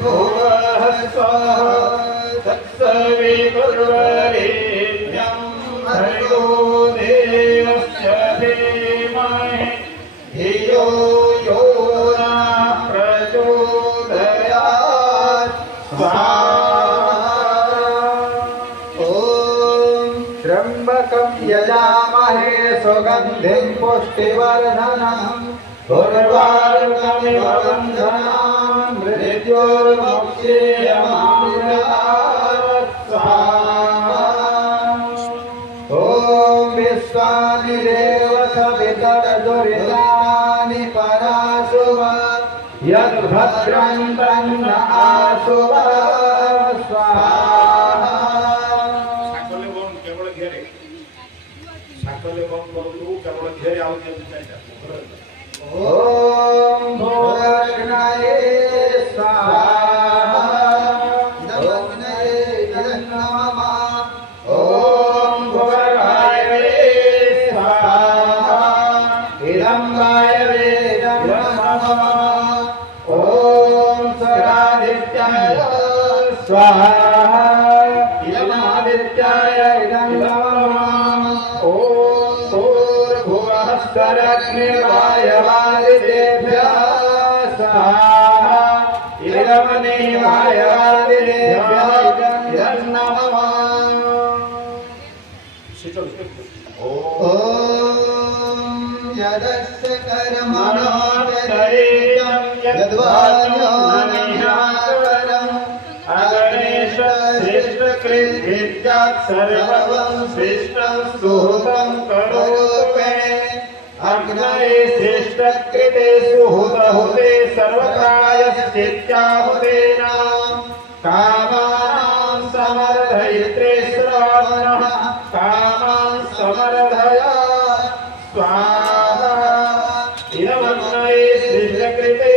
भूर्भुवः स्वः तत्सवितुर्वरेण्यं भर्गो देवस्य धीमहि धियो यो नः प्रचोदयात् त्र्यम्बकं यजामहे सुगन्धिं पुष्टिवर्धनम् उर्वारुकमिव बन्धनान् मृत्योर्मुक्षेयमामृतात् स्वाहा। ॐ विश्वानि देव सवितर्दुरितानि पराशुभ यद्भद्रं तन्न आशुभ स्वाहा। ओम भोगग्नये स्वाहा इदं नमः। ओम भोगग्नये स्वाहा इदं वायवे नमः। ओम सरादित्याय स्वाहा इदं आदित्याय इदं नमः। ओम भूर्भुवः स्वरग्निर्वायवादिदेभ्यः स्वाहा इदमनिवायवादिदेभ्यः इदं नमः। ॐ यदस्य कर्मणो शरीरं यद्वान्योनिहाकरम् अगणेश श्रेष्ठकृद्विद्यात् सर्वं श्रेष्ठं सुहृतं करोतु। अग्नये श्रेष्ठकृते सुहृदहुते सर्वकायश्चित्याहुतेन कामानां समर्धयित्रे श्रवणः कामान् समर्धय स्वाहा। इदमग्नये श्रेष्ठकृते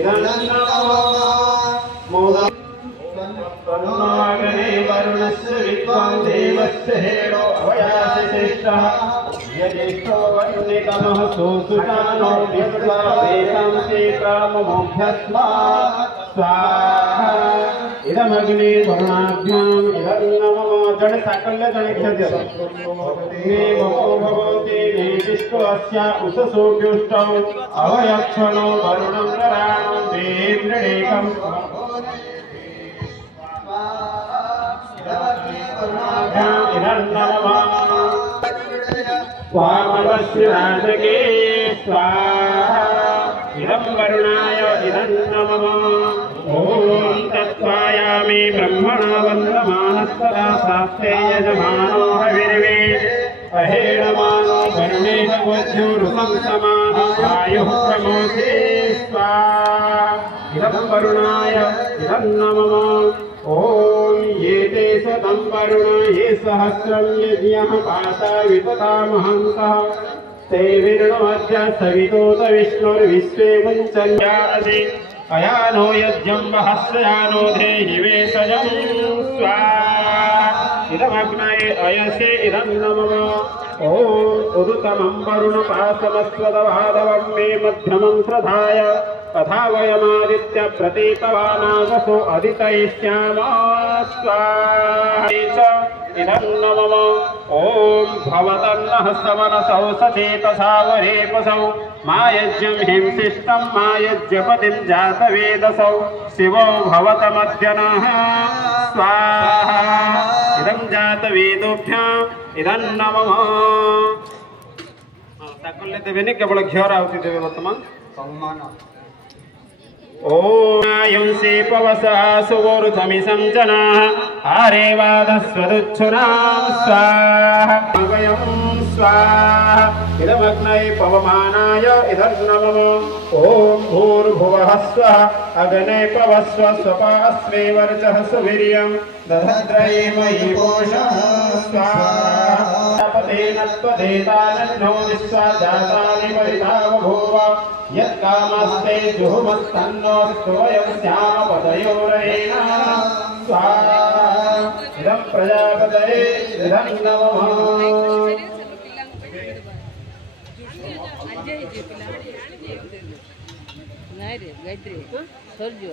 इदं नमः। तन्नागने वरुणस्य विद्वान् देवस्य हेडो अवयासि श्रेष्ठः यज्ञेष्ठो वन्नितमः सुसुजानो विद्वा वेदां ते काममोभ्यस्मात् स्वाहा। इदमग्ने वरुणाभ्याम् इदं नमः। जड साकल्य जणिख्यते मे वपो भवति नेतिष्ठो अस्या उषसोऽभ्युष्टौ अवयक्षणो वरुणं नराणो देन्द्रनेकम् इदं नमः। स्वामवस्य राजके स्वाहा इदं वरुणाय इदं नमः। ॐ तत्त्वायामि ब्रह्मणा वन्दमानस्तदा शास्त्रे यजमानो हविर्वेद अहेणमानो वरुणेन वध्योरुतं समानो वायुः प्रमोदे स्वाहा इदं वरुणाय इदं नमः। ॐ ये ते शतं वरुण ये सहस्रं यज्ञः पाता विततामहन्तः ते विर्णमध्य सवितोत विष्णुर्विश्वे मुञ्चन्यादि अयानो यज्ञं वहस्रयानो धेहि वेशजं स्वाहा इदमग्नये अयसे इदं नमः। ॐ उदुतमं वरुणपाशमस्वदभादवं मे मध्यमं प्रधाय तथा वयमादित्य प्रतीतवानागसो अदितयिष्यामः स्वाहा इदं नमः। ॐ भवतन्नः समनसौ सचेतसा वरेपसौ मायज्ञं हिंसिष्टं मायज्ञपतिं जातवेदसौ शिवो भवतमद्यनः स्वाहा इदं जातवेदोभ्याम् इदं नमः। साकल्य देवेनि केवल घियर आहुति देवे वर्तमान ओम आयुंसे पवसा सुवोर्धमिसं जनाः आरेवादस्वदुच्छुना स्वाहा अगयं स्वाहा इदमग्नये पवमानाय इदं नमः। ओम भूर्भुवः स्वः अग्ने पवस्व स्वपास्मे वर्चः सुवीर्यं दधद्रये मयि पोषः स्वाहा पतेन त्वदेतानन्नो विश्वा जातानि परिधाव भूव यत्कामस्ते जुहुमस्तन्नो स्वयं स्याम पदयोरेण स्वाहा इदं प्रजापतये इदं नमः। नहीं रे गायत्री सर्जो